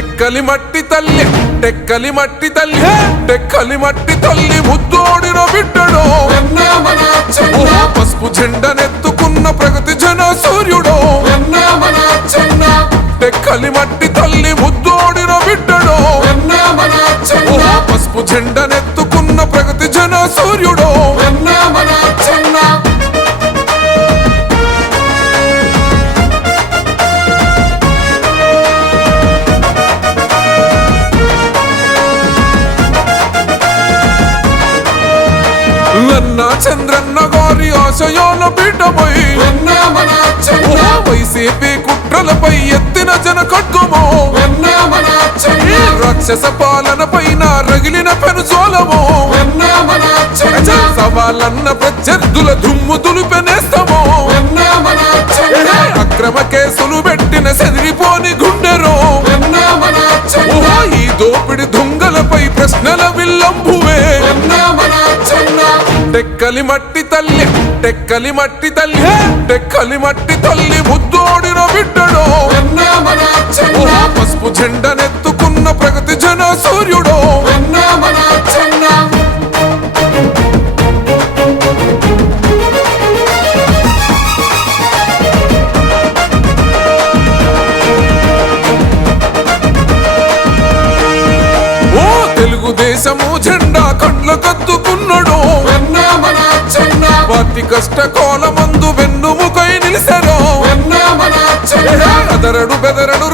టెక్కలి మట్టి తల్లి టెక్కలి మట్టి తల్లి టెక్కలి మట్టి తల్లి ముద్దోడిన బిడ్డడో పసుపు జెండనెత్తుకున్న ప్రగతి జన సూర్యుడో టెక్కలి మట్టి తల్లి ముద్దోడిన బిడ్డడో పసుపు జెండనెత్తుకున్న ప్రగతి జన సూర్యుడో అన్నా చంద్రన్న గారి ఆశయాల పీఠమై వైసీపీ కుట్రలపై ఎత్తిన జన ఖడ్గమో రాక్షస పాలన పైన రగిలిన పెనుజోలమో సవాలన్న ప్రత్యర్థుల దుమ్ము దులిపెనేస్తామో అక్రమ కేసులు పెట్టిన సెదిరిపోని గుండెరో ఈ దోపిడి దొంగలపై ప్రశ్నల విల్లంబువే టెక్కలి మట్టి తల్లి టెక్కలి మట్టి తల్లి టెక్కలి మట్టి తల్లి ముద్దోడిన బిడ్డడో పసుపు జెండనెత్తుకున్న ప్రగతి జన సూర్యుడో తెలుగుదేశము జెండా కండ్ల కత్తుకున్నాడు పార్టీ కష్ట కోల మందు వెన్నుముకై నిలిసెరో అదరడు బెదరడు